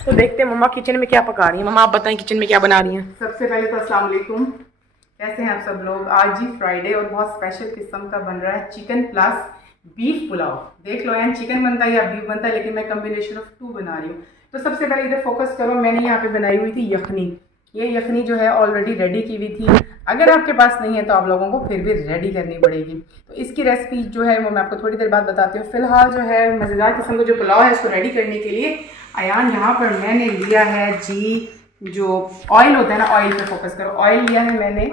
तो देखते हैं मम्मा किचन में क्या पका रही हैं। मम्मा आप बताएं किचन में क्या बना रही हैं। सबसे पहले तो अस्सलाम वालेकुम, कैसे हैं आप सब लोग। आज ही फ्राइडे और बहुत स्पेशल किस्म का बन रहा है चिकन प्लस बीफ पुलाव। देख लो यार, चिकन बनता है या बीफ बनता है, लेकिन मैं कम्बिनेशन ऑफ 2 बना रही हूँ। तो सबसे पहले इधर फोकस करो, मैंने यहाँ पे बनाई हुई थी यखनी। ये यखनी जो है ऑलरेडी रेडी की हुई थी। अगर आपके पास नहीं है तो आप लोगों को फिर भी रेडी करनी पड़ेगी। तो इसकी रेसिपी जो है वो मैं आपको थोड़ी देर बाद बताती हूँ। फिलहाल जो है मज़ेदार किस्म का जो पुलाव है इसको रेडी करने के लिए अयान यहाँ पर मैंने लिया है जी, जो ऑयल होता है ना, ऑयल पे फोकस करो। ऑयल लिया है मैंने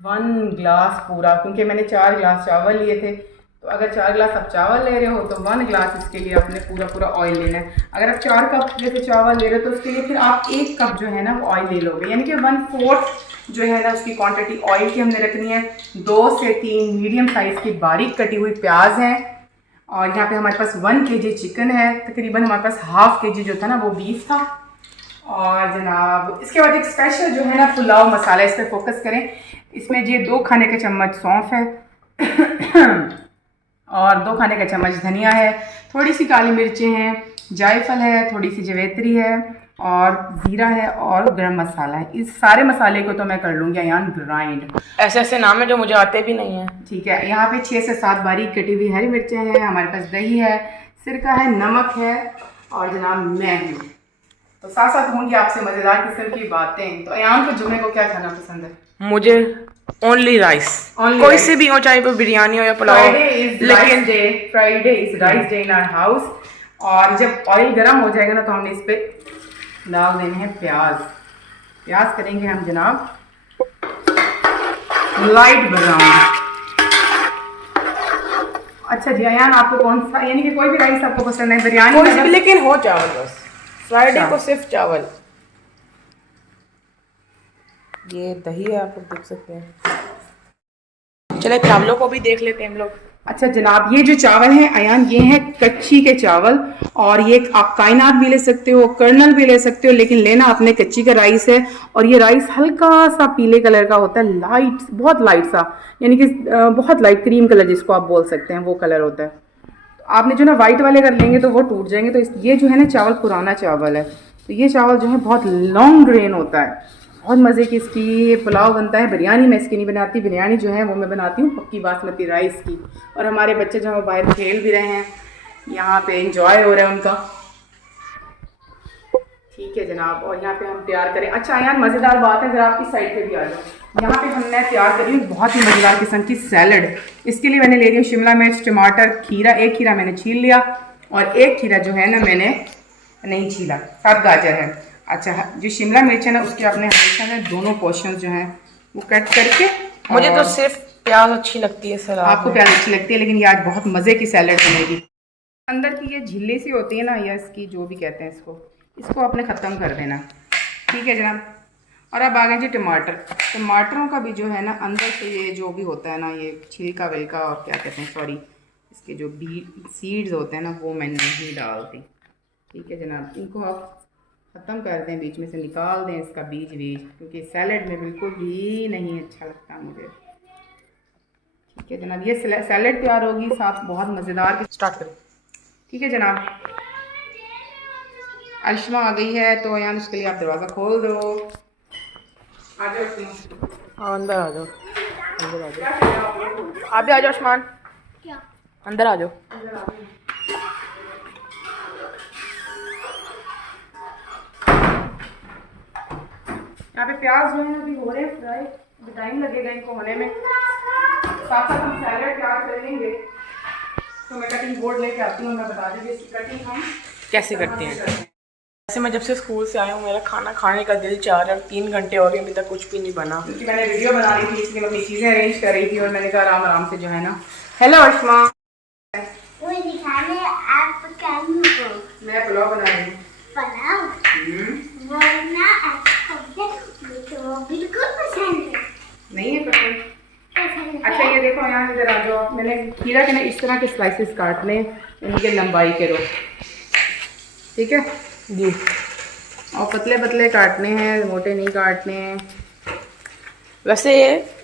1 ग्लास पूरा, क्योंकि मैंने 4 ग्लास चावल लिए थे। तो अगर 4 ग्लास आप चावल ले रहे हो तो 1 ग्लास इसके लिए आपने पूरा ऑयल लेना है। अगर आप 4 कप जैसे चावल ले रहे हो तो उसके लिए फिर आप 1 कप जो है ना वो ऑयल ले लोगे, यानी कि 1/4 जो है ना उसकी क्वांटिटी ऑयल की हमने रखनी है। 2 से 3 मीडियम साइज़ की बारीक कटी हुई प्याज है। और यहाँ पे हमारे पास 1 kg चिकन है। तकरीबन हमारे पास ½ kg जो था ना वो बीफ था। और जनाब इसके बाद एक स्पेशल जो है ना पुलाव मसाला, इस पर फोकस करें। इसमें ये 2 खाने के चम्मच सौंफ है और 2 खाने का चम्मच धनिया है, थोड़ी सी काली मिर्चें हैं, जायफल है, थोड़ी सी जवेत्री है और ज़ीरा है और गरम मसाला है। इस सारे मसाले को तो मैं कर लूँगी अयान ग्राइंड। ऐसे ऐसे नाम है जो मुझे आते भी नहीं है। ठीक है, यहाँ पे 6 से 7 बारीक कटी हुई हरी मिर्चें हैं, हमारे पास दही है, सिरका है, नमक है और जनाब मैं हूँ। तो साथ साथ होंगी आपसे मज़ेदार किस्म की बातें। तो अयान को जुमे को क्या खाना पसंद है? मुझे ओनली राइस, कोई से भी हो, चाहे वो बिरयानी हो या pulao. Friday is rice day in our house. और जब ऑयल गर्म हो जाएगा ना तो हमने इस पे डाल देने हैं प्याज। प्याज करेंगे हम जनाब लाइट ब्राउन। अच्छा जी अयान, आपको कौन सा, यानी कि कोई भी राइस आपको पसंद है? बिरयानी कोई से भी, लेकिन हो चावल बस। फ्राइडे को सिर्फ चावल। ये दही है, आप लोग देख सकते हैं। चले चावलों को भी देख लेते हैं हम लोग। अच्छा जनाब, ये जो चावल हैं अयान, ये हैं कच्ची के चावल। और ये आप कायनात भी ले सकते हो, कर्नल भी ले सकते हो, लेकिन लेना आपने कच्ची का राइस है। और ये राइस हल्का सा पीले कलर का होता है, लाइट, बहुत लाइट सा, यानी कि बहुत लाइट क्रीम कलर जिसको आप बोल सकते हैं, वो कलर होता है। तो आपने जो ना वाइट वाले कर लेंगे तो वो टूट जाएंगे। तो ये जो है ना चावल पुराना चावल है। तो ये चावल जो है बहुत लॉन्ग ग्रेन होता है, बहुत मज़े की इसकी ये पुलाव बनता है। बिरयानी मैं इसकी नहीं बनाती, बिरयानी जो है वो मैं बनाती हूँ पक्की बासमती राइस की। और हमारे बच्चे जो है बाहर खेल भी रहे हैं, यहाँ पे एंजॉय हो रहा है उनका। ठीक है जनाब, और यहाँ पे हम तैयार करें। अच्छा यार मज़ेदार बात है, ज़रा आप इस साइड पे भी आ जाओ। यहाँ पे हमने तैयार करी हूँ बहुत ही मज़ेदार किस्म की सैलड। इसके लिए मैंने ले रही हूँ शिमला मिर्च, टमाटर, खीरा। 1 खीरा मैंने छील लिया और 1 खीरा जो है ना मैंने नहीं छीला, 7 गाजर है। अच्छा, जो शिमला मिर्च है ना उसके आपने हमेशा ना दोनों पोर्शन जो हैं वो कट करके। मुझे तो सिर्फ प्याज अच्छी लगती है सलाद। आपको प्याज अच्छी लगती है, लेकिन ये आज बहुत मज़े की सैलड बनेगी। अंदर की ये झिल्ली सी होती है ना, या इसकी जो भी कहते हैं इसको आपने ख़त्म कर देना। ठीक है जनाब। और अब आ गए जी टमाटर। टमाटरों का भी जो है ना अंदर से ये जो भी होता है ना, ये छिलका विलका और क्या कहते हैं, सॉरी, इसके जो सीड्स होते हैं ना वो मैं नहीं डालती। ठीक है जनाब, इनको आप ख़त्म कर दें, बीच में से निकाल दें इसका बीज, क्योंकि सैलड में बिल्कुल भी नहीं अच्छा लगता मुझे। ठीक है जनाब, ये सैलड तैयार होगी, साथ बहुत मज़ेदार की। स्टार्ट करें। ठीक है जनाब, अरिश्मा आ गई है तो यार उसके लिए आप दरवाज़ा खोल दो। आ जाओ, अंदर आ जाओ, अंदर आ जाओ, आप भी आ जाओ आसमान, अंदर आ जाओ। यहाँ पे प्याज जो है अभी हो रहे हैं फ्राई, अभी टाइम लगेगा इनको होने में। साथ साथ हम सैलड तैयार कर लेंगे। तो मैं कटिंग बोर्ड लेके आती हूँ, मैं बता दूँगी इसकी कटिंग हम कैसे करते हैं। वैसे मैं जब से स्कूल से आया हूँ मेरा खाना खाने का दिल चाह रहा है, 3 घंटे हो गए अभी तक कुछ भी नहीं बना। क्योंकि मैंने वीडियो बना रही थी, इसलिए मैं अपनी चीज़ें अरेंज कर रही थी और मैंने कहा आराम आराम से जो है ना। हेलो अरिश्मा, मैं पुलाव बना रही हूँ। बिल्कुल पसंद नहीं है पसंद। अच्छा ये देखो यहाँ इधर आ जाओ। मैंने खीरा के ना इस तरह के स्लाइसेस काटने, इनके लंबाई के रो, ठीक है जी। और पतले पतले काटने हैं, मोटे नहीं काटने हैं। वैसे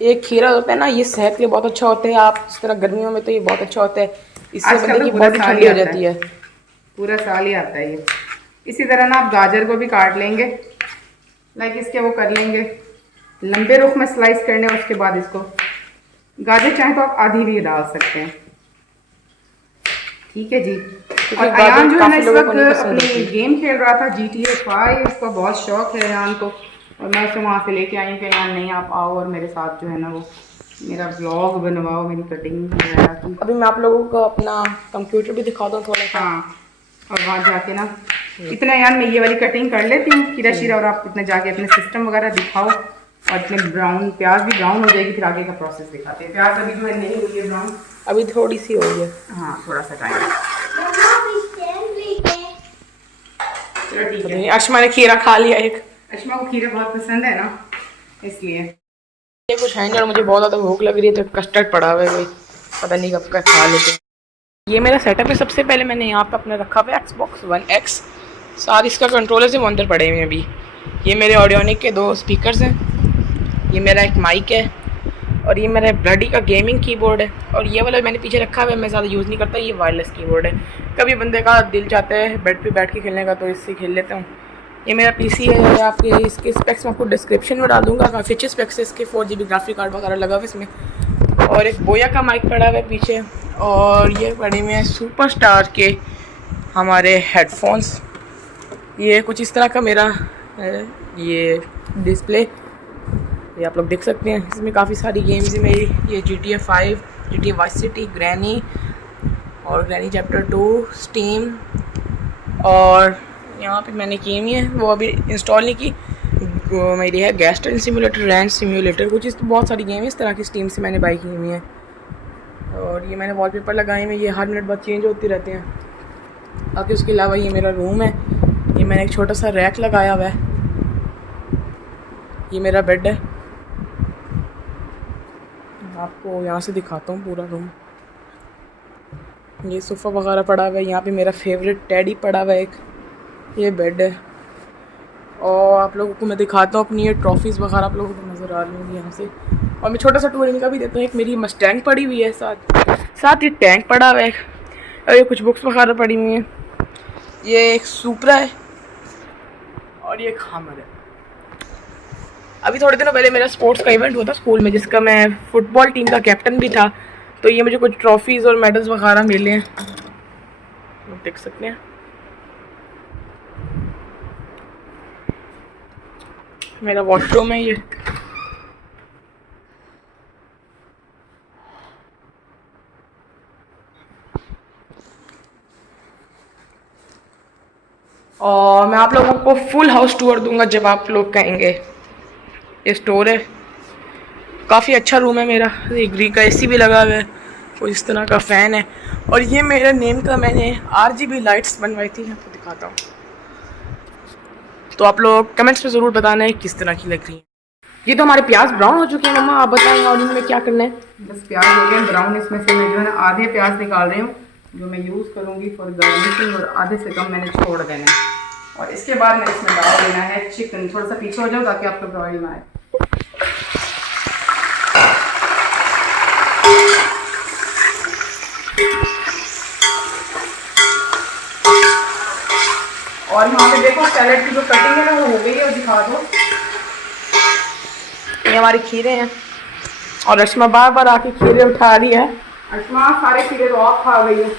ये खीरा होता है ना, ये सेहत के लिए बहुत अच्छा होता है। आप इस तरह गर्मियों में तो ये बहुत अच्छा होता है, इससे बंदे की बॉडी ठंडी हो जाती है। पूरा साल ही आता है ये। इसी तरह ना आप गाजर को भी काट लेंगे, लाइक इसके वो कर लेंगे लंबे रुख में स्लाइस करने। उसके बाद इसको गाजर चाहे तो आप आधी भी डाल सकते हैं, ठीक है जी। और अयान जो है ना इस वक्त अपनी गेम खेल रहा था GTA 5, उसका बहुत शौक है अयान को, और मैं उसे वहाँ से लेके आई कि अयान नहीं आप आओ और मेरे साथ जो है ना वो मेरा व्लॉग बनवाओ, मेरी कटिंग वगैरह की। अभी मैं आप लोगों को अपना कंप्यूटर भी दिखा दूँ थोड़ा सा। हाँ, और वहाँ जाके ना इतना यार मैं ये वाली कटिंग कर लेती हूँ खीरा शीरा, और आप इतने जाके अपने सिस्टम वगैरह दिखाओ, और इतने ब्राउन प्याज भी ब्राउन हो जाएगी, फिर आगे का प्रोसेस दिखाते हैं। प्याज अभी जो है नहीं हुई है ब्राउन, अभी थोड़ी सी हो गई है। हाँ थोड़ा सा टाइम। चलो ठीक है। अश्मा ने खीरा खा लिया एक। अश्मा को खीरा बहुत पसंद है ना, इसलिए। ये कुछ है नहीं और मुझे बहुत ज़्यादा भूख लग रही है, तो कस्टर्ड पड़ा हुआ है भाई, पता नहीं कब का खा लेते। ये मेरा सेटअप है। सबसे पहले मैंने यहाँ पे अपने रखा हुआ है Xbox One X, सारे इसका कंट्रोलर से अंदर पड़े हुए हैं अभी। ये मेरे ऑडियोनिक के 2 स्पीकर्स हैं, ये मेरा एक माइक है, और ये मेरा ब्लडी का गेमिंग कीबोर्ड है, और ये वाला मैंने पीछे रखा हुआ है, मैं ज़्यादा यूज़ नहीं करता, ये वायरलेस कीबोर्ड है। कभी बंदे का दिल चाहता है बेड पे बैठ के खेलने का तो इससे खेल लेता हूँ। ये मेरा पीसी है, आपके इसके स्पेक्स मैं आपको डिस्क्रिप्शन में डाल दूँगा, काफ़ी अच्छे स्पेक्स है इसके, 4GB ग्राफिक कार्ड वगैरह लगा हुआ है इसमें, और एक बोया का माइक पड़ा हुआ है पीछे, और ये पड़े हुए हैं सुपरस्टार के हमारे हेडफोन्स। ये कुछ इस तरह का मेरा ये डिस्प्ले, ये आप लोग देख सकते हैं, इसमें काफ़ी सारी गेम्स है मेरी। ये GTA 5, GTA vice city, granny और ग्रैनी चैप्टर 2, स्टीम, और यहाँ पे मैंने की हुई है, वो अभी इंस्टॉल नहीं की, वो मेरी है गैस्टन सिम्युलेटर, रैंच सिम्युलेटर, कुछ इस बहुत सारी गेम है इस तरह की स्टीम से मैंने बाई की हुई है। और ये मैंने वॉलपेपर लगाए हुए, ये हर मिनट बाद चेंज होती रहते हैं। बाकी उसके अलावा ये मेरा रूम है, ये मैंने एक छोटा सा रैक लगाया हुआ है, ये मेरा बेड है, आपको यहाँ से दिखाता हूँ पूरा रूम। ये सोफ़ा वगैरह पड़ा हुआ है, यहाँ पे मेरा फेवरेट टेडी पड़ा हुआ है एक, ये बेड है, और आप लोगों को मैं दिखाता हूँ अपनी ये ट्रॉफीज़ वगैरह आप लोगों को नज़र आ रही होंगी यहाँ से। और मैं छोटा सा टूर इनका भी देता हूँ, एक मेरी मस्टैंग पड़ी हुई है, साथ ये टैंक पड़ा हुआ है, और ये कुछ बुक्स वगैरह पड़ी हुई हैं, ये एक सुपरा है, और ये एक हमर है। अभी थोड़े दिनों पहले मेरा स्पोर्ट्स का इवेंट हुआ था स्कूल में, जिसका मैं फुटबॉल टीम का कैप्टन भी था, तो ये मुझे कुछ ट्रॉफीज़ और मेडल्स वगैरह मिले हैं, देख सकते हैं। मेरा वॉशरूम है ये, और मैं आप लोगों को फुल हाउस टूर दूंगा जब आप लोग कहेंगे। ये स्टोर है, काफ़ी अच्छा रूम है मेरा, ग्री का एसी भी लगा हुआ है, कुछ इस तरह का फ़ैन है, और ये मेरे नेम का मैंने RGB लाइट्स बनवाई थी, आपको दिखाता हूँ, तो आप लोग कमेंट्स में ज़रूर बताना है किस तरह की लग रही है। ये तो हमारे प्याज ब्राउन हो चुके हैं मम्मा, आप बताएंगे और इनमें क्या करना है। बस प्याज हो गए ब्राउन, इसमें से मैं जो है ना आधे प्याज निकाल रही हूँ जो मैं यूज़ करूँगी फॉर गार्निशिंग, और आधे से कम मैंने छोड़ देना है। और इसके बाद मैं इसमें डाल देना है चिकन। थोड़ा सा पीछे हो जाओ ताकि आपको ऑयल ना आए। और यहाँ पे देखो सैलेड की जो कटिंग है ना वो हो गई है, और दिखा दो। ये हमारे खीरे हैं, और रश्मा बार बार आके खीरे उठा रही है। रश्मा सारे खीरे तो आप खा गई है।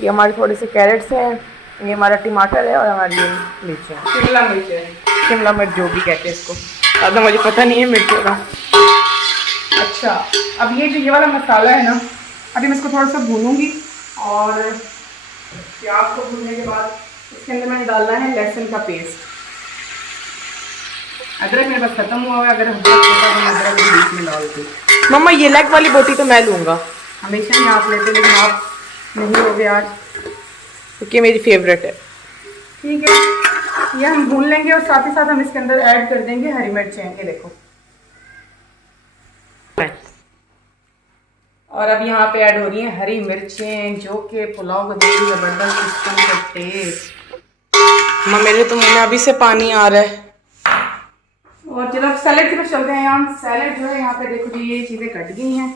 ये हमारे थोड़े से कैरेट्स हैं, ये हमारा टमाटर है, और हमारी ये मिर्च है, शिमला मिर्च है, शिमला मिर्च जो भी कहते हैं इसको, ज़्यादा मुझे पता नहीं है मिर्चों का। अच्छा, अब ये वाला मसाला है ना, अभी मैं इसको थोड़ा सा भूनूंगी, और प्याज को भूनने के बाद इसके अंदर मैंने डालना है लहसुन का पेस्ट। अदरक मेरे पास खत्म हुआ है, अगर अदरक होता तो मैं अदरक भी बीच में डालती। मम्मा ये लेग वाली बोटी तो मैं लूँगा, हमेशा ही आप लेते, लेकिन आप नहीं हो गए आज, क्योंकि मेरी फेवरेट है। ठीक है, ये हम भून लेंगे, और साथ ही साथ हम इसके अंदर ऐड कर देंगे हरी मिर्चें। ये देखो, और अब यहाँ पे ऐड हो रही हैं हरी मिर्चें, जो कि पुलाव को देंगी जबरदस्त किस्म का टेस्ट। माँ मेरे तो मुँह में अभी से पानी आ रहा है। और जनाब सैलेड की तरफ चलते हैं। यहाँ सैलेड जो है, यहाँ पे देखो जी ये चीज़ें कट गई हैं,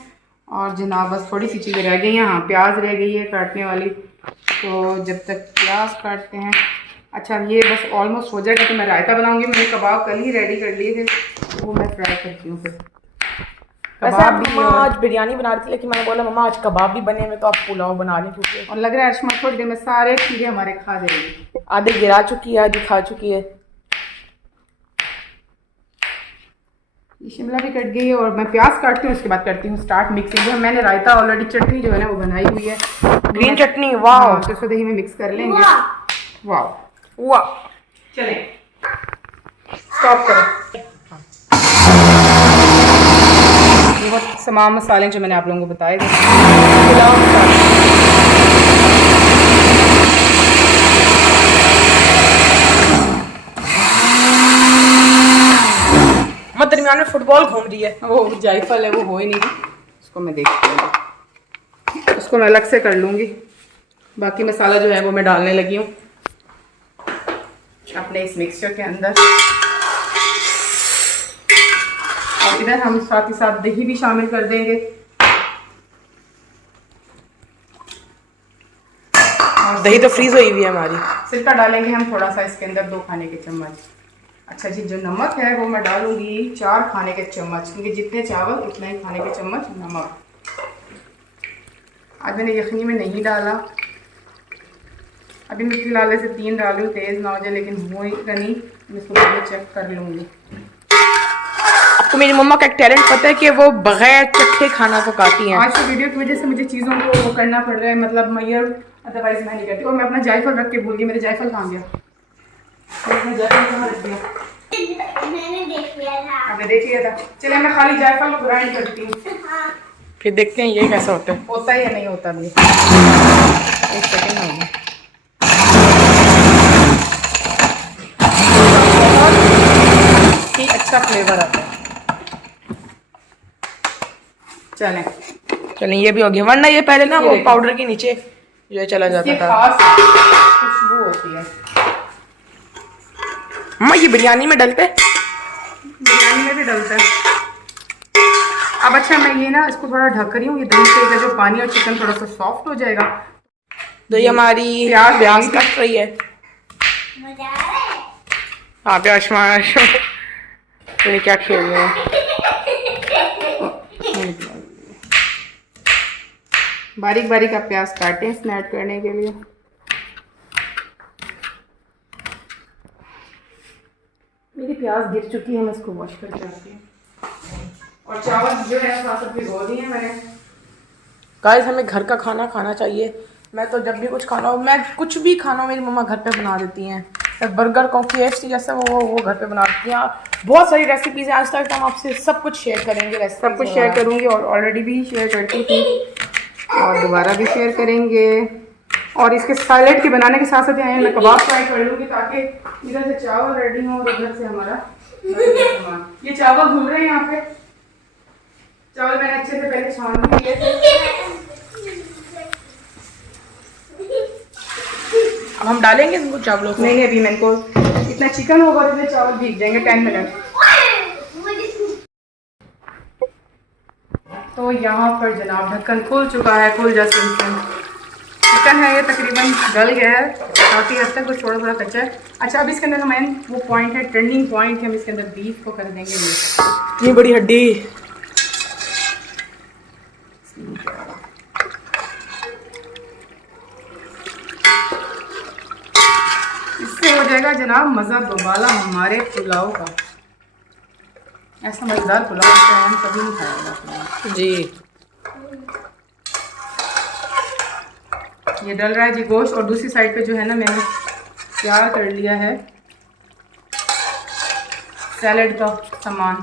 और जनाब बस थोड़ी सी चीज़ें रह गई हैं। हाँ, प्याज रह गई है काटने वाली, तो जब तक प्याज काटते हैं अच्छा ये बस ऑलमोस्ट हो जाएगा तो मैं रायता बनाऊंगी। मैंने कबाब कल ही रेडी कर लिए थे, वो मैं फ्राई करती हूँ फिर। वैसे मम्मा आज बिरयानी बना रही थी, लेकिन मैंने बोला मम्मा आज कबाब भी बने हुए तो आप पुलाव बना लें, क्योंकि और लग रहा है अर्शमा थोड़ी देर में सारे खीरे हमारे खा जाएंगे। आधे गिरा चुकी है, आधी खा चुकी है। ये शिमला भी कट गई है और मैं प्याज काटती हूँ, उसके बाद करती हूँ स्टार्ट मिक्सिंग। जो मैंने रायता ऑलरेडी चटनी जो है ना वो बनाई हुई है, ग्रीन चटनी। वाह, तो इसको दही में मिक्स कर लेंगे। वाह वाह, चलें स्टॉप करो। ये वो तमाम मसाले जो मैंने आप लोगों को बताए थे, पुलाव मसाला। मैं दरमियान में फुटबॉल घूम रही है। वो जायफल है वो हो ही नहीं रही, उसको मैं देखती हूँ, उसको मैं अलग से कर लूँगी। बाकी मसाला जो है वो मैं डालने लगी हूँ अपने इस मिक्सचर के अंदर। और इधर हम साथ ही साथ दही भी शामिल कर देंगे। और दही तो फ्रीज हुई हुई है हमारी। सिरका डालेंगे हम थोड़ा सा इसके अंदर, 2 खाने के चम्मच। अच्छा जी, जो नमक है वो मैं डालूंगी 4 खाने के चम्मच, क्योंकि जितने चावल उतना ही खाने के चम्मच नमक। आज मैंने यखनी में नहीं डाला, अभी मैं फिलहाल ऐसे 3 डालूँ, तेज़ ना हो जाए, लेकिन हो ही नहीं, मैं इसको बाद में चेक कर लूँगी। आपको मेरी मम्मा का एक टैलेंट पता है कि वो बगैर चखे खाना पकाती हैं। आज की वीडियो की वजह से मुझे चीज़ों को वो करना पड़ रहा है, मतलब मैयर, अदरवाइज मैं नहीं करती। और मैं अपना जायफल रख के भूल गई, मेरे जायफल कहाँ गया? मैं जायफल कहाँ रख दिया? मैंने देख लिया था। आपने देख लिया था? चलिए मैं खाली जायफल को ग्राइंड करती हूँ, फिर देखते हैं ये कैसा होता है। होता है या नहीं होता भी। 1 सेकेंड में होगा। बहुत ही अच्छा फ्लेवर आता है। चलें चलें, ये भी हो गया, वरना ये पहले ना वो पाउडर के नीचे जो है चला जाता ये था। खास खुशबू होती है। मम्मा ये बिरयानी में डलते हैं? बिरयानी में भी डलता है। अब अच्छा मैं ये ना इसको थोड़ा ढक रही हूँ, ये दही से जो पानी और चिकन थोड़ा सा सॉफ्ट हो जाएगा। तो ये हमारी प्याज कट रही है। मजा आ रहा है। हाँ प्याज तूने क्या खेल रहे हैं? बारीक बारीक आप प्याज काटें इसमें ऐड करने के लिए। मेरी प्याज गिर चुकी है, मैं इसको वॉश करके आती हूँ। और चावल जो है थोड़ा सा भिगो दिए मैंने। गाइस हमें घर का खाना खाना चाहिए। मैं तो जब भी कुछ खाना हो, मैं कुछ भी खाना हो मेरी मम्मा घर पे बना देती हैं। बर्गर को KFC जैसा वो घर पे बना देती हैं। बहुत सारी रेसिपीज़ हैं, आज तक हम आपसे सब कुछ शेयर करेंगे। सब कुछ शेयर करूँगी और ऑलरेडी भी शेयर करती थी और दोबारा भी शेयर करेंगे। और इसके सैलेड के बनाने के साथ साथ यहाँ मैं कबाब फ्राई कर लूँगी, ताकि इधर से चावल रेडी हो और उधर से हमारा सामान। ये चावल धुल रहे हैं यहाँ पे। चावल मैंने अच्छे से पहले छान के लिए थे। अब हम डालेंगे इनको चावलों को। नहीं अभी मेरे को इतना चिकन होगा और इतने चावल भीग जाएंगे 10 मिनट। तो यहाँ पर जनाब ढक्कन खुल चुका है, खुल जा चिकन है ये तकरीबन गल गया है काफ़ी हद तक, कुछ थोड़ा थोड़ा कच्चा है। अच्छा अब इसके अंदर हमें वो पॉइंट है, ट्रेंडिंग पॉइंट है, हम इसके अंदर बीफ को कर देंगे मिक्स। इतनी बड़ी हड्डी। इससे हो जाएगा जनाब मज़ा दोबाला हमारे पुलाव का। ऐसा मज़ेदार पुलाव हम कभी नहीं खाएगा जी। ये डल रहा है जी गोश्त, और दूसरी साइड पे जो है ना मैंने तैयार कर लिया है सैलेड का सामान।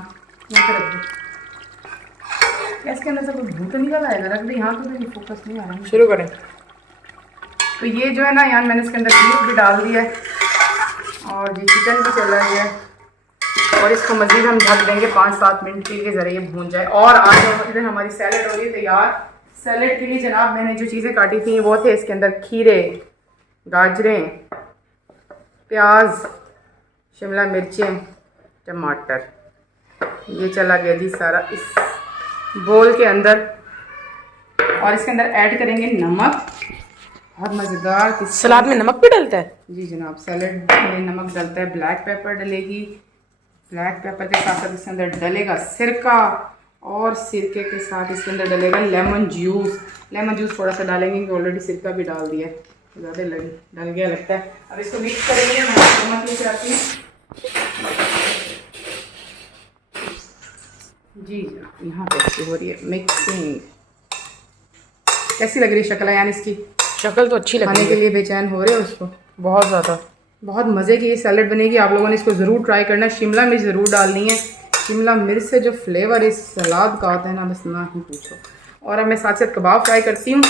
यहाँ पे रख दो। इसके अंदर से कोई भूत निकल आएगा, रख दे यहाँ पे, तो फोकस नहीं आ रहा है। शुरू करें। तो ये जो है ना यहाँ मैंने इसके अंदर बीफ भी डाल दिया है और ये चिकन भी चला गया है, और इसको मज़ीद हम ढक देंगे 5-7 मिनट के लिए, ज़रा ये भून जाए। और आज इधर हमारी सैलेड हो रही है तैयार। सैलेड के लिए जनाब मैंने जो चीज़ें काटी थी वो थे इसके अंदर खीरे, गाजरें, प्याज, शिमला मिर्चें, टमाटर। ये चला गया जी सारा इस बोल के अंदर। और इसके अंदर ऐड करेंगे नमक, बहुत मज़ेदार किस्म। सलाद में नमक भी डलता है? जी जनाब, सैलड में नमक डलता है, ब्लैक पेपर डलेगी, ब्लैक पेपर के साथ साथ इसके अंदर डलेगा सिरका, और सिरके के साथ इसके अंदर डलेगा लेमन जूस। लेमन जूस थोड़ा सा डालेंगे क्योंकि ऑलरेडी सिरका भी डाल दिया है, ज़्यादा डल गया लगता है। अब इसको मिक्स करेंगे। मैं नमक लेकर आती हूँ। जी यहाँ पे अच्छी हो रही है मिक्सिंग। कैसी लग रही है शक्ल यान इसकी? शक्ल तो अच्छी लग खाने रही के है, लिए बेचैन हो रहे हो उसको? बहुत ज़्यादा। बहुत मज़े की ये सैलड बनेगी, आप लोगों ने इसको ज़रूर ट्राई करना है। शिमला मिर्च ज़रूर डालनी है, शिमला मिर्च से जो फ्लेवर इस सलाद का आता है ना, बस ना ही पूछो। और अब मैं साथ साथ कबाब फ्राई करती हूँ,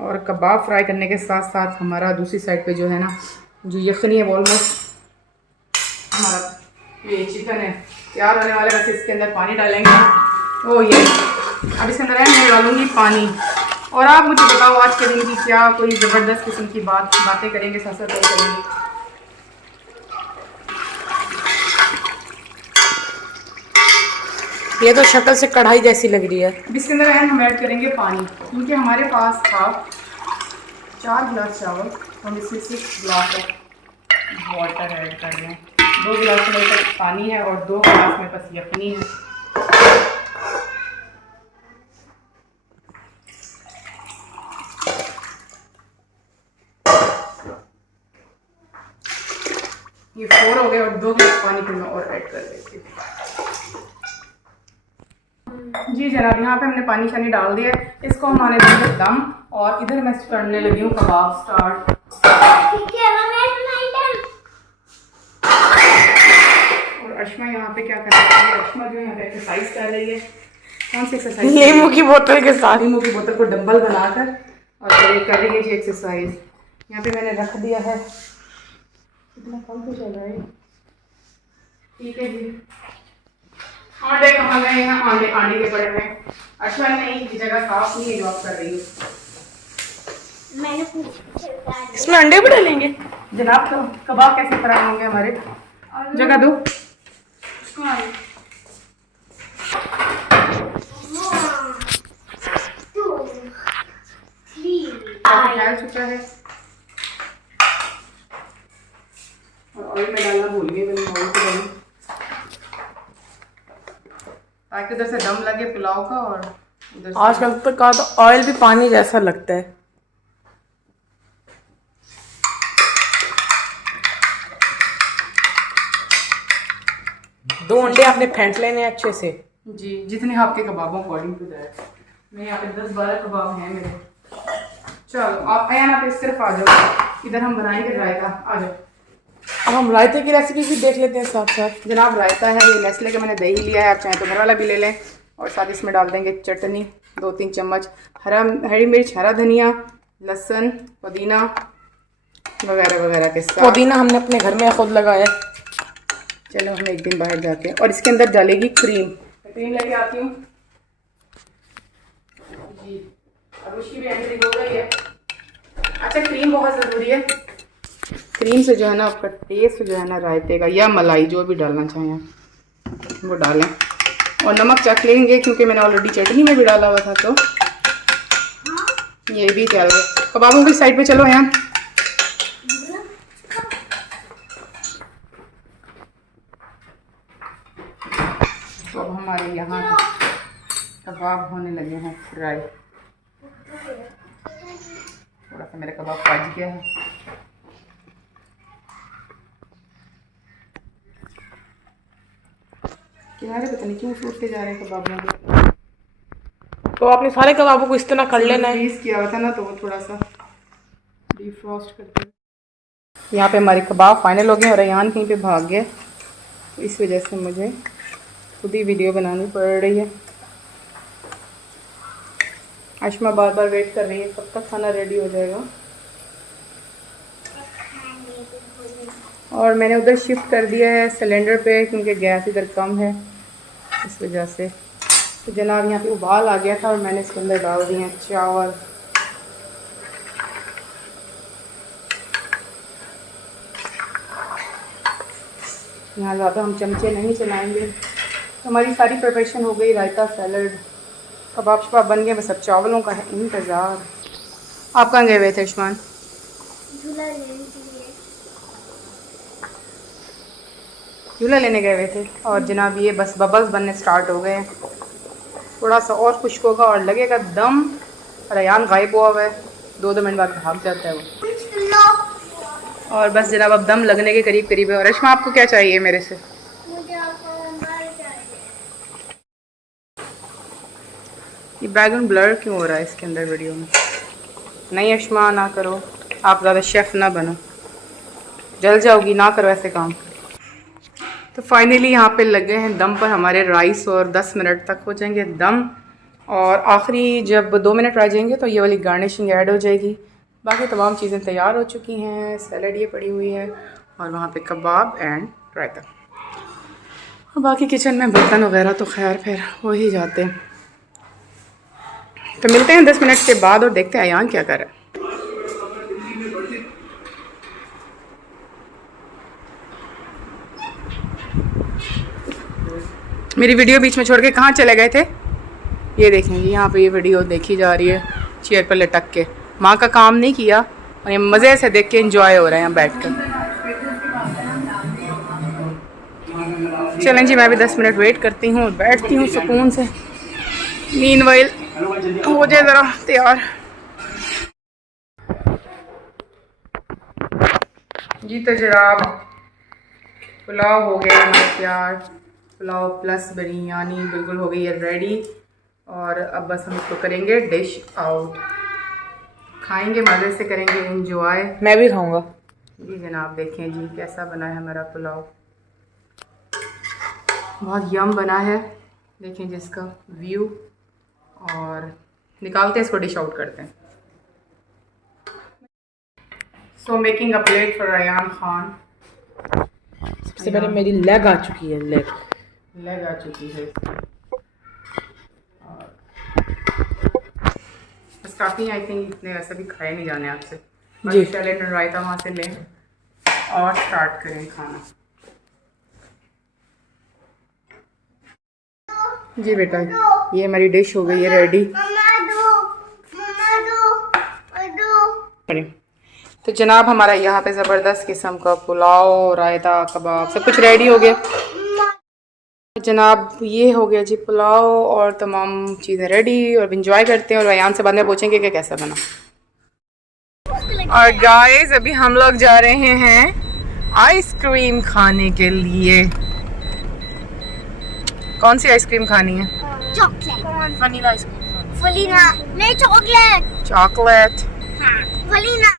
और कबाब फ्राई करने के साथ साथ हमारा दूसरी साइड पे जो है ना, जो यखनी है, ऑलमोस्ट हमारा ये चिकन है तैयार होने वाला है। बस इसके अंदर पानी डालेंगे। ओ ये अब इसके अंदर मैं डालूँगी पानी। और आप मुझे बताओ आज के दिन की क्या कोई ज़बरदस्त किस्म की बातें करेंगे, साथ साथ करेंगे। ये तो शक्ल से कढ़ाई जैसी लग रही है। अब इसके अंदर हम ऐड करेंगे पानी, क्योंकि हमारे पास था 4 गिलास चावल, हम इसमें 6 गिलास वाटर ऐड कर रहे हैं। 2 गिलास मेरे पास पानी है और 2 गिलास मेरे पास यखनी है। ये 4 हो गए और 2 गिलास पानी फिर मैं और ऐड कर देती हूँ। जी जनाब, यहाँ पे हमने पानी शानी डाल दिया है। इसको हम आने देंगे दम, और इधर मैं करने लगी हूँ कबाब स्टार्ट। और अश्मा यहाँ पे क्या कर रही है? अश्मा जो यहाँ पे एक्सरसाइज कर रही है। कौन सी एक्सरसाइज? नींबू की बोतल के साथ। नींबू की बोतल को डंबल बनाकर और ये कर रही है जी एक्सरसाइज। यहाँ पे मैंने रख दिया है। इतना कम तो चल रहा है। ठीक है जी। आंडे कहाँ गए हैं? आंडे के पड़े हैं। अश्वा नहीं की जगह साफ नहीं है जो आप कर रही हो। मैंने पूछा इसमें अंडे भी डालेंगे? जनाब तो कबाब कैसे फ्राई होंगे हमारे? जगह दो। फैल चुका है और ऑयल में डालना भूल गई मैंने। ऑयल को डालूं ताकि उधर से दम लगे पुलाव का, और उधर से आजकल तो कहा तो ऑयल भी पानी जैसा लगता है। दो अंडे आपने फेंट लेने हैं अच्छे से। जी, जितने आपके कबाबों अकॉर्डिंग टू दैट। मैं यहाँ पे 10-12 कबाब हैं मेरे। चलो आप यहाँ पे सिर्फ आ जाओ, इधर हम बनाएंगे रायता। आ जाओ। अब हम रायते की रेसिपी भी देख लेते हैं साथ साथ। जनाब रायता है ये नेस्ले का, मैंने दही लिया है, आप चाहें तो घर वाला भी ले लें। और साथ इसमें डाल देंगे चटनी 2-3 चम्मच, हरी मिर्च, हरा धनिया, लहसुन, पुदीना वगैरह वगैरह के साथ। पुदीना हमने अपने घर में खुद लगाया। चलो हम एक दिन बाहर जाके। और इसके अंदर डालेगी क्रीम। क्रीम लेके आती हूँ जी। अब उसकी भी एंट्री हो गई है। अच्छा, क्रीम बहुत ज़रूरी है। क्रीम से जो है ना आपका टेस्ट जो है ना रायते का, या मलाई जो भी डालना चाहें वो डालें। और नमक चख लेंगे क्योंकि मैंने ऑलरेडी चटनी में भी डाला हुआ था। तो ये भी चल गया। कबाबों की साइड पे चलो यहाँ। तो अब हमारे यहाँ कबाब होने लगे हैं फ्राई। थोड़ा सा मेरा कबाब पच गया है। किनारे पता नहीं क्यों टूटते जा रहे हैं कबाबों के। तो आपने सारे कबाबों को इस तरह कर लेना है। फ्रीज किया हुआ था ना, तो वो थोड़ा सा डीफ्रॉस्ट करते हैं। यहाँ पे हमारे कबाब फाइनल हो गए और रेहान कहीं पे भाग गया, तो इस वजह से मुझे खुद ही वीडियो बनानी पड़ रही है। आशमा बार बार वेट कर रही है कब तक खाना रेडी हो जाएगा। और मैंने उधर शिफ्ट कर दिया है सिलेंडर पे क्योंकि गैस इधर कम है, इस वजह से। तो जनाब यहाँ पे उबाल आ गया था और मैंने इसके अंदर डाल दिए हैं चावल। यहाँ ज़्यादा हम चमचे नहीं चलाएंगे। तो हमारी सारी प्रिपरेशन हो गई, रायता, सैलड, कबाब शबाब बन गए। बस अब चावलों का है इंतज़ार। आप कहाँ गए हुए थे उस्मान? झूला लेने के लिए। झूला लेने गए हुए थे और जनाब ये बस बबल्स बनने स्टार्ट हो गए हैं। थोड़ा सा और खुश्क होगा और लगेगा दम। रयान गायब हुआ है, 2 मिनट बाद भाग जाता है वो। और बस जनाब अब दम लगने के करीब करीब है। और रश्मा आपको क्या चाहिए मेरे से? मुझे आपको मोबाइल चाहिए। ये बैकग्राउंड ब्लर क्यों हो रहा है इसके अंदर वीडियो में? नहीं अश्मा ना करो, आप ज़्यादा शेफ़ ना बनो, जल जाओगी, ना करो ऐसे काम। तो फाइनली यहाँ पे लगे हैं दम पर हमारे राइस और 10 मिनट तक हो जाएंगे दम। और आखिरी जब 2 मिनट रह जाएंगे तो ये वाली गार्निशिंग ऐड हो जाएगी। बाकी तमाम चीज़ें तैयार हो चुकी हैं। सैलड ये पड़ी हुई है और वहाँ पे कबाब एंड रायता। और बाकी किचन में बर्तन वगैरह तो खैर फिर हो ही जाते हैं। तो मिलते हैं 10 मिनट के बाद और देखते हैं अयान क्या कर रहा है। मेरी वीडियो बीच में छोड़ के कहाँ चले गए थे? ये देखेंगे यहाँ पे ये वीडियो देखी जा रही है चेयर पर लटक के। माँ का काम नहीं किया और ये मज़े से देख के एंजॉय हो रहा है यहाँ बैठ कर। चलें जी, मैं भी 10 मिनट वेट करती हूँ और बैठती हूँ सुकून से। मीनवाइल हो जाए ज़रा तैयार। जी तो जनाब पुलाव हो गया हमारा तैयार। पुलाव प्लस बिरयानी बिल्कुल हो गई है रेडी। और अब बस हम इसको करेंगे डिश आउट, खाएंगे, मज़े से करेंगे एंजॉय। मैं भी खाऊंगा। जी जनाब देखें जी कैसा बना है हमारा पुलाव, बहुत यम बना है। देखें जिसका व्यू। और निकालते हैं इसको, डिश आउट करते हैं। So making a plate for Ryan Khan. सबसे पहले मेरी लेग आ चुकी है, लेग आ चुकी है और बस काफ़ी। आई थिंक इतने वैसे भी खाए नहीं जाने आपसे जी। सैलेड और रायता वहाँ से लें और स्टार्ट करें खाना। जी बेटा ये हमारी डिश हो गई है रेडी। तो जनाब हमारा यहाँ पे ज़बरदस्त किस्म का पुलाव, रायता, कबाब सब कुछ रेडी हो गया। जनाब ये हो गया जी पुलाव और तमाम चीज़ें रेडी। और एंजॉय करते हैं और अयान से बाद में पूछेंगे कि कैसा बना। और गाइस अभी हम लोग जा रहे हैं आइसक्रीम खाने के लिए। कौन सी आइसक्रीम खानी है? चॉकलेट। Vanilla ice cream. वनीला नहीं, चॉकलेट। चॉकलेट। हाँ वनीला।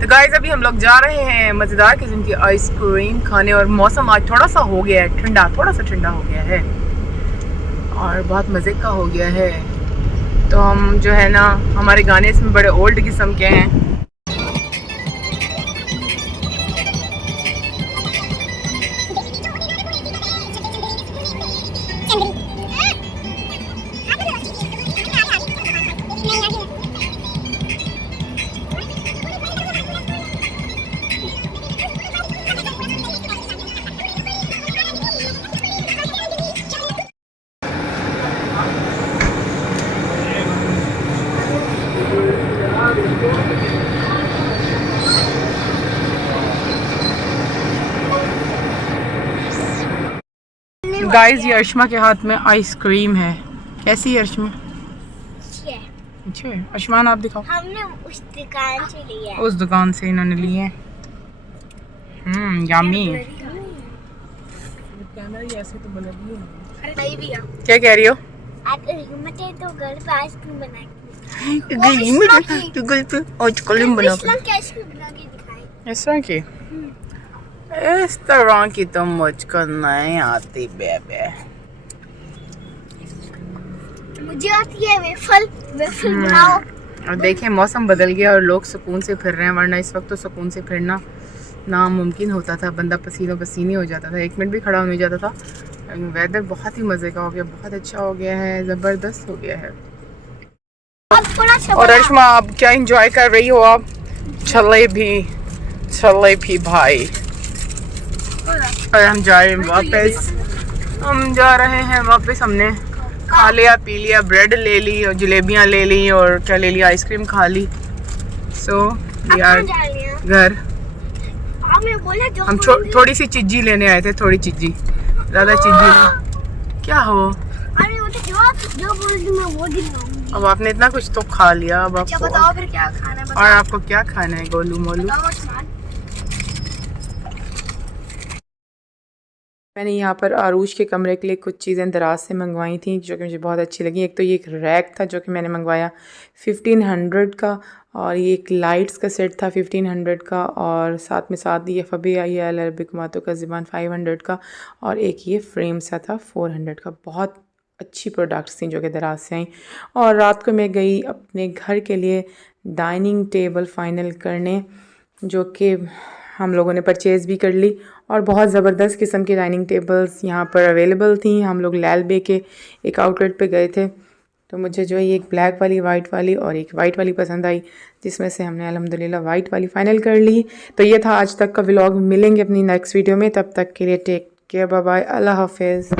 तो गाइस अभी हम लोग जा रहे हैं मज़ेदार किस्म की आइसक्रीम खाने। और मौसम आज थोड़ा सा हो गया है ठंडा, थोड़ा सा ठंडा हो गया है और बहुत मज़े का हो गया है। तो हम जो है ना हमारे गाने इसमें बड़े ओल्ड किस्म के हैं। गाइस ये अर्शमा के हाथ में आइसक्रीम है। कैसी है अर्शमा? अच्छा है। अर्शमान आप दिखाओ। हमने उस दुकान से लिया है। उस दुकान से इन्होंने लिए हैं। यम्मी। क्या कह रही हो? आप तो घर पे आइसक्रीम बनाएंगे। तो गल पे आइसक्रीम बना के आइसक्रीम बना के दिखाएं। इस तरह की? इस तरह की तो मुझको नहीं आती बेबे। मुझे आती है वेफल बनाओ। और देखिए मौसम बदल गया और लोग सुकून से फिर रहे हैं, वरना इस वक्त तो सुकून से फिरना नामुमकिन होता था। बंदा पसीनों पसीने हो जाता था, 1 मिनट भी खड़ा नहीं जाता था। वेदर बहुत ही मज़े का हो गया, बहुत अच्छा हो गया है, ज़बरदस्त हो गया है। और अर्शमा आप क्या एंजॉय कर रही हो आप? चले भी भाई। और हम जा रहे हैं वापस। हमने खा लिया पी लिया, ब्रेड ले ली और जलेबियाँ ले ली और क्या ले लिया, आइसक्रीम खा ली। सो यार जा रहे हैं घर आपने बोला जो हम थोड़ी सी चीजी लेने आए थे, थोड़ी चीजी, ज्यादा चीजी नहीं। क्या हो? अरे वो तो जो बोल रही मैं वो दिलाऊंगी। अब आपने इतना कुछ तो खा लिया, अब अच्छा आपको बताओ फिर क्या खाना है, और बताओ आपको क्या खाना है गोलू मोलू? बताओ सामान। मैंने यहाँ पर आरूज के कमरे के लिए कुछ चीज़ें दराज से मंगवाई थी जो कि मुझे बहुत अच्छी लगी। एक तो ये एक रैक था जो कि मैंने मंगवाया 1500 का, और ये एक लाइट्स का सेट था 1500 का, और साथ ये फबी आई है अरबिक मातो का ज़बान 500 का, और एक ये फ्रेम सा था 400 का। बहुत अच्छी प्रोडक्ट्स थी जो कि दराज से आई। और रात को मैं गई अपने घर के लिए डाइनिंग टेबल फाइनल करने, जो कि हम लोगों ने परचेज़ भी कर ली, और बहुत ज़बरदस्त किस्म की डाइनिंग टेबल्स यहाँ पर अवेलेबल थी। हम लोग लाल बे के एक आउटलेट पे गए थे, तो मुझे जो है एक ब्लैक वाली, वाइट वाली और एक वाइट वाली पसंद आई, जिसमें से हमने अल्हम्दुलिल्लाह वाइट वाली फ़ाइनल कर ली। तो ये था आज तक का व्लॉग। मिलेंगे अपनी नेक्स्ट वीडियो में, तब तक के लिए टेक केयर, बाय बाय, अल्लाह हाफिज़।